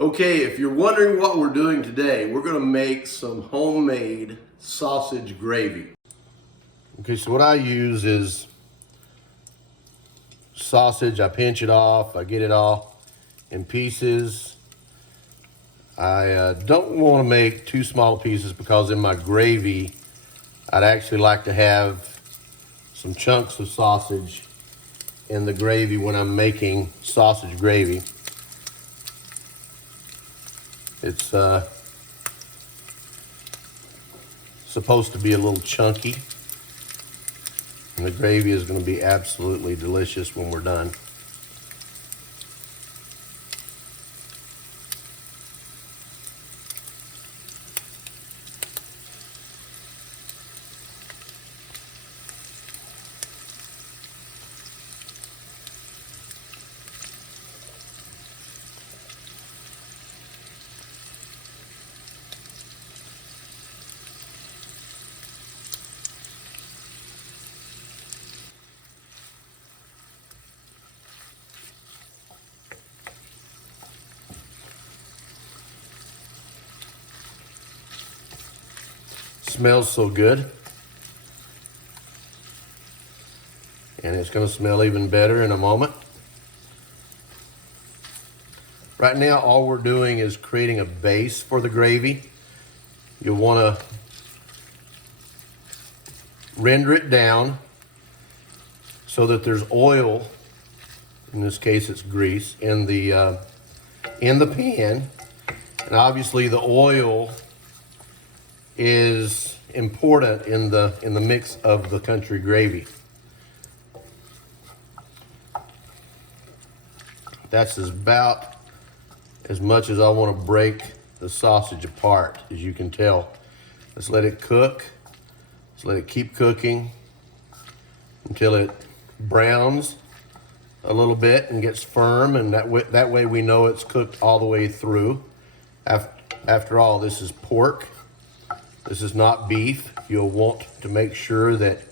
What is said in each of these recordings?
Okay, if you're wondering what we're doing today, we're gonna make some homemade sausage gravy. Okay, so what I use is sausage. I pinch it off, I get it all in pieces. I don't want to make too small pieces because in my gravy, I'd actually like to have some chunks of sausage in the gravy when I'm making sausage gravy. It's supposed to be a little chunky, and the gravy is going to be absolutely delicious when we're done. Smells so good, and it's going to smell even better in a moment. Right now, all we're doing is creating a base for the gravy. You'll want to render it down so that there's oil, in this case it's grease, in the pan. And obviously the oil is important in the mix of the country gravy. That's about as much as I want to break the sausage apart, as you can tell. Let's let it cook. Let's let it keep cooking until it browns a little bit and gets firm, and that way we know it's cooked all the way through. After all, this is pork. This is not beef. You'll want to make sure that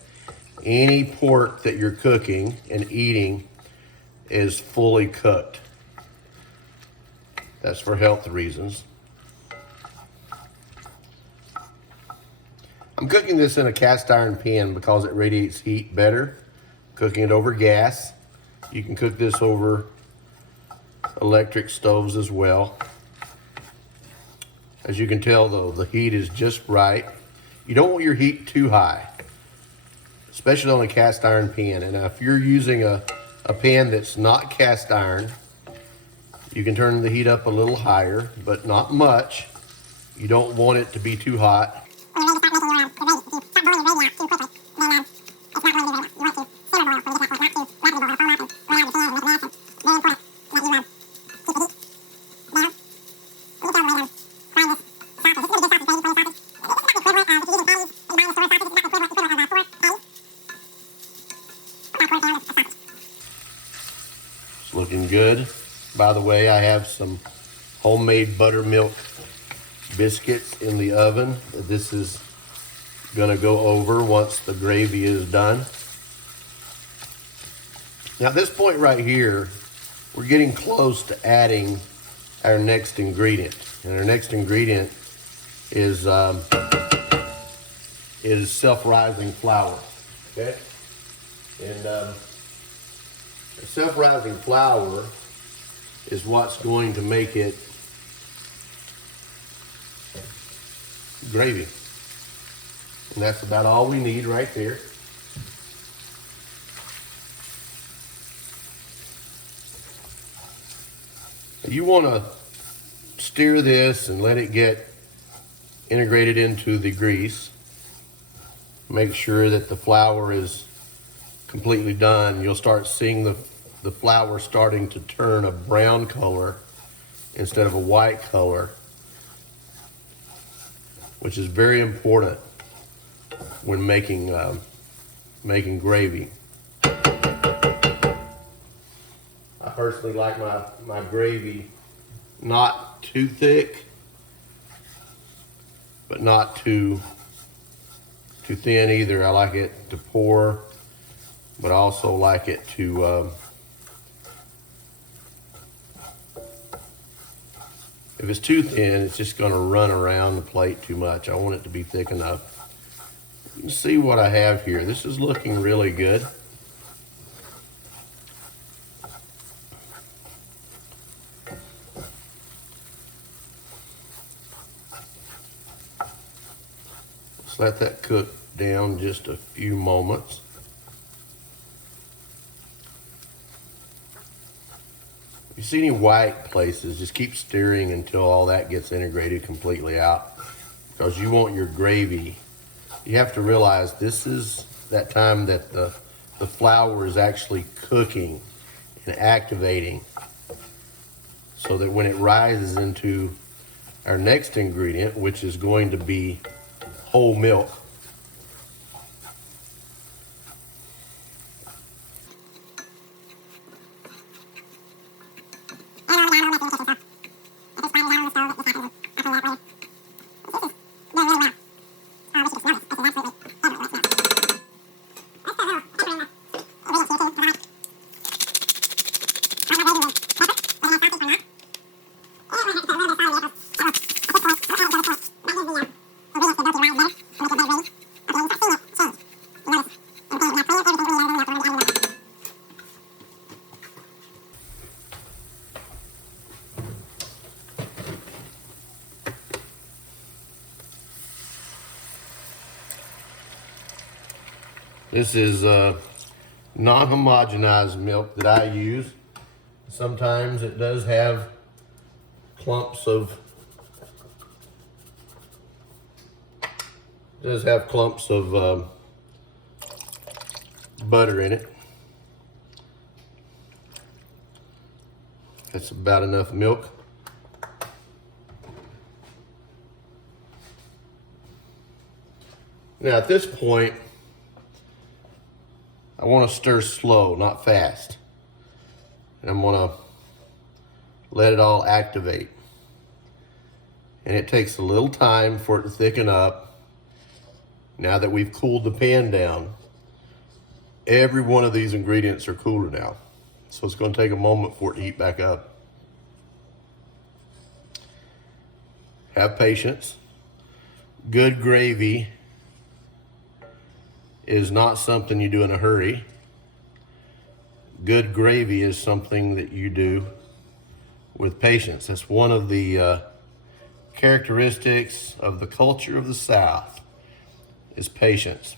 any pork that you're cooking and eating is fully cooked. That's for health reasons. I'm cooking this in a cast iron pan because it radiates heat better. Cooking it over gas. You can cook this over electric stoves as well. As you can tell though, the heat is just right. You don't want your heat too high, especially on a cast iron pan. And if you're using a pan that's not cast iron, you can turn the heat up a little higher, but not much. You don't want it to be too hot. It's looking good. By the way, I have some homemade buttermilk biscuits in the oven that this is gonna go over once the gravy is done. Now at this point right here, we're getting close to adding our next ingredient. And our next ingredient is self-rising flour, okay? And the self-rising flour is what's going to make it gravy. And that's about all we need right there. You want to stir this and let it get integrated into the grease. Make sure that the flour is completely done. You'll start seeing the flour starting to turn a brown color instead of a white color, which is very important when making gravy. I personally like my gravy not too thick, but not too thin either. I like it to pour, but I also like it to If it's too thin, it's just gonna run around the plate too much. I want it to be thick enough. You can see what I have here. This is looking really good. Let's let that cook down just a few moments. If you see any white places, just keep stirring until all that gets integrated completely out, because you want your gravy. You have to realize this is that time that the flour is actually cooking and activating, so that when it rises into our next ingredient, which is going to be whole milk, this is non-homogenized milk that I use. Sometimes it does have clumps of butter in it. That's about enough milk. Now at this point, I want to stir slow, not fast. And I'm going to let it all activate. And it takes a little time for it to thicken up. Now that we've cooled the pan down, every one of these ingredients are cooler now. So it's going to take a moment for it to heat back up. Have patience. Good gravy is not something you do in a hurry. Good gravy is something that you do with patience. That's one of the characteristics of the culture of the South, is patience.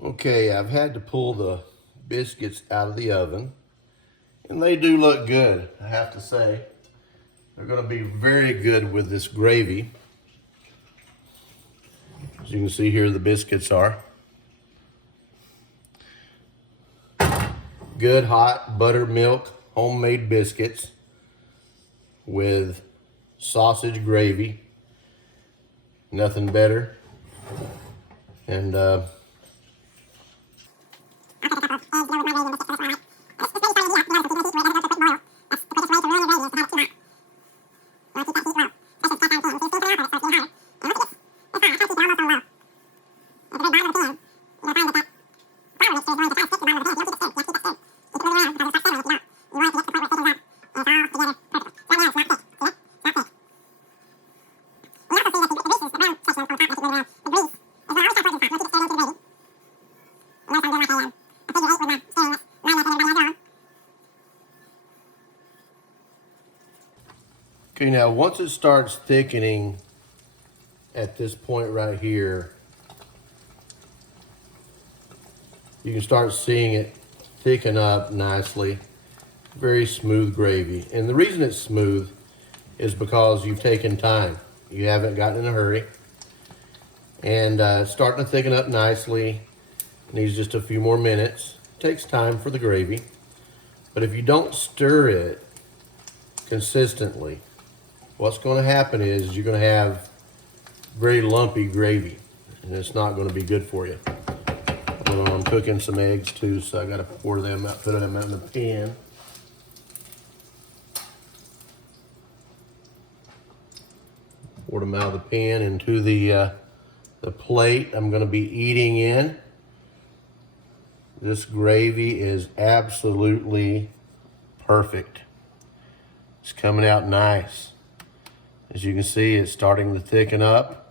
Okay, I've had to pull the biscuits out of the oven, and they do look good, I have to say. They're going to be very good with this gravy. As you can see here, the biscuits are. Good hot buttermilk homemade biscuits with sausage gravy. Nothing better. And okay, now once it starts thickening at this point right here, you can start seeing it thicken up nicely. Very smooth gravy. And the reason it's smooth is because you've taken time. You haven't gotten in a hurry. And it's starting to thicken up nicely. Needs just a few more minutes. takes time for the gravy. But if you don't stir it consistently, what's going to happen is you're going to have very lumpy gravy, and it's not going to be good for you. I'm cooking some eggs too, so I got to pour them out, put them out in the pan. Pour them out of the pan into the plate I'm going to be eating in. This gravy is absolutely perfect. It's coming out nice. As you can see, it's starting to thicken up.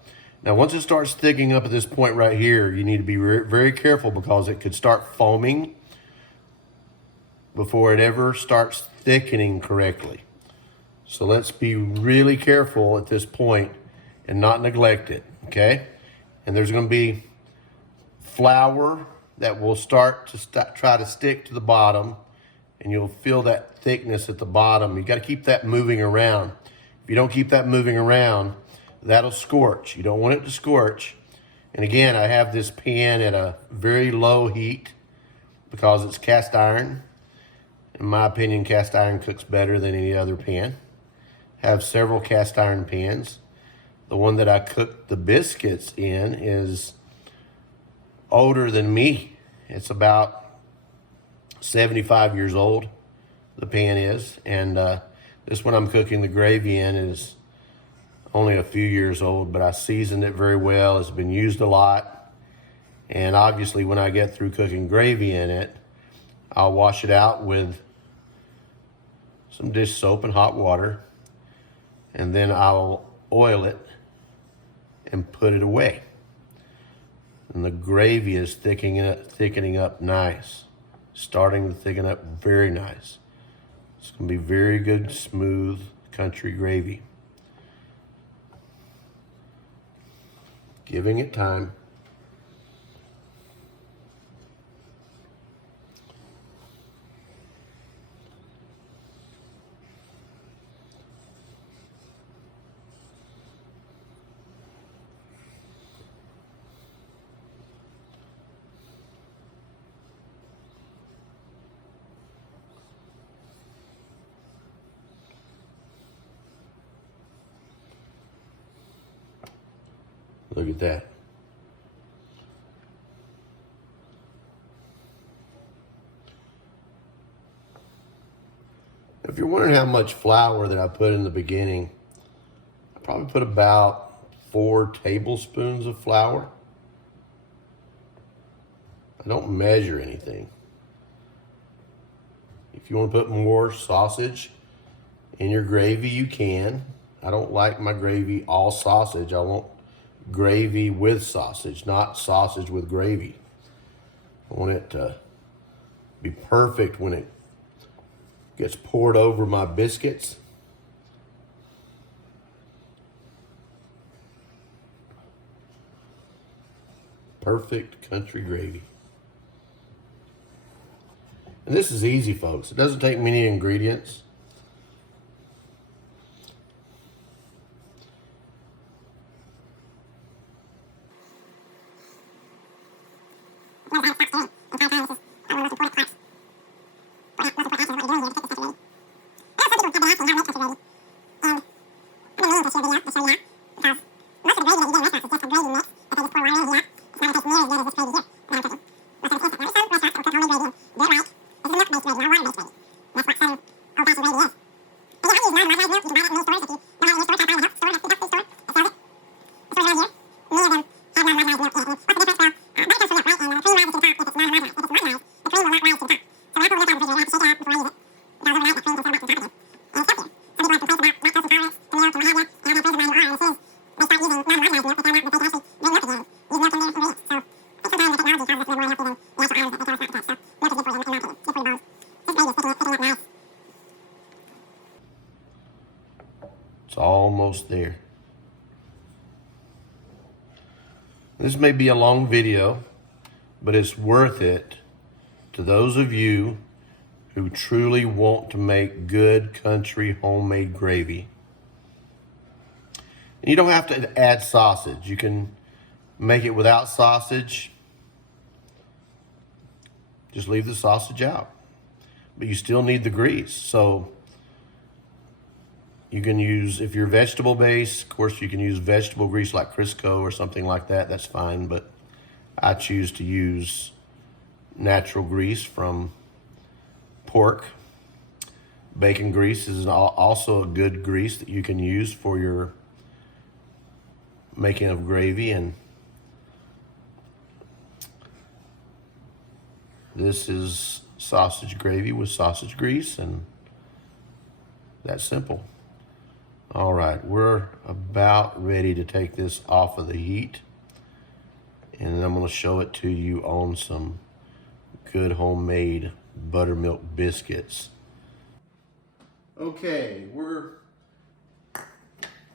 Now, once it starts thickening up at this point right here, you need to be very careful because it could start foaming before it ever starts thickening correctly. So let's be really careful at this point and not neglect it, okay? And there's going to be flour that will start to try to stick to the bottom, and you'll feel that thickness at the bottom. You got to keep that moving around. If you don't keep that moving around, that'll scorch. You don't want it to scorch. And again, I have this pan at a very low heat because it's cast iron. In my opinion, cast iron cooks better than any other pan. I have several cast iron pans. The one that I cook the biscuits in is older than me. It's about 75 years old, the pan is. And this one I'm cooking the gravy in is only a few years old, but I seasoned it very well. It's been used a lot. And obviously when I get through cooking gravy in it, I'll wash it out with some dish soap and hot water. And then I'll oil it and put it away. And the gravy is thickening up nice. Starting to thicken up very nice. It's gonna be very good, smooth country gravy. Giving it time. Look at that. If you're wondering how much flour that I put in the beginning, I probably put about 4 tablespoons of flour. I don't measure anything. If you want to put more sausage in your gravy, you can. I don't like my gravy all sausage. I want gravy with sausage, not sausage with gravy. I want it to be perfect when it gets poured over my biscuits. Perfect country gravy. And this is easy, folks. It doesn't take many ingredients. It's almost there. This may be a long video, but it's worth it to those of you who truly want to make good country homemade gravy. And you don't have to add sausage. You can make it without sausage. just leave the sausage out. But you still need the grease. So you can use, if you're vegetable based, of course you can use vegetable grease like Crisco or something like that. That's fine, but I choose to use natural grease from pork. Bacon grease is also a good grease that you can use for your making of gravy. And this is sausage gravy with sausage grease, and that's simple. All right, we're about ready to take this off of the heat, and I'm gonna show it to you on some good homemade buttermilk biscuits. Okay, we're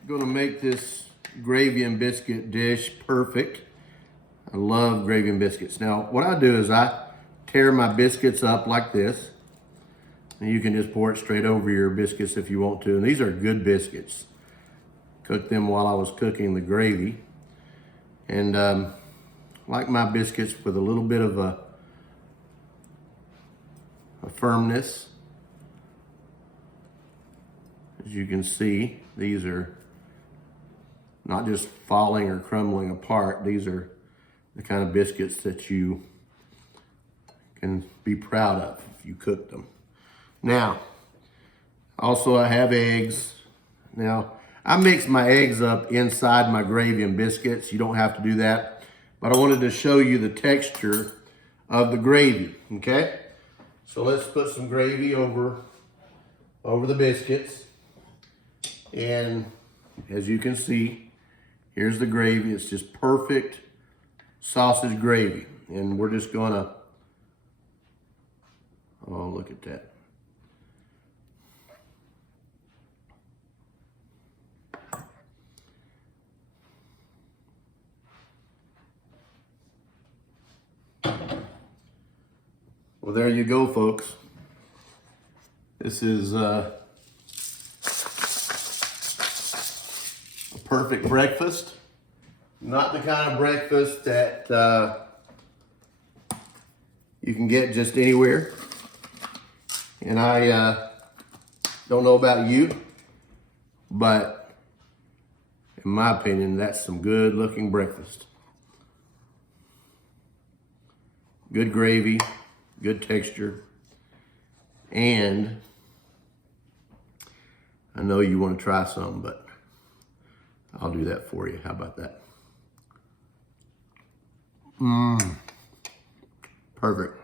gonna make this gravy and biscuit dish perfect. I love gravy and biscuits. Now, what I do is I tear my biscuits up like this, and you can just pour it straight over your biscuits if you want to. And these are good biscuits. Cooked them while I was cooking the gravy. And like my biscuits with a little bit of a firmness. As you can see, these are not just falling or crumbling apart. These are the kind of biscuits that you can be proud of if you cook them. Now, also I have eggs. Now, I mix my eggs up inside my gravy and biscuits. You don't have to do that. But I wanted to show you the texture of the gravy, okay? So let's put some gravy over the biscuits. And as you can see, here's the gravy. It's just perfect sausage gravy. And we're just gonna, oh, look at that. Well, there you go, folks. This is a perfect breakfast. Not the kind of breakfast that you can get just anywhere. And I don't know about you, but in my opinion, that's some good looking breakfast. Good gravy, good texture, and I know you want to try some, but I'll do that for you. How about that? Perfect.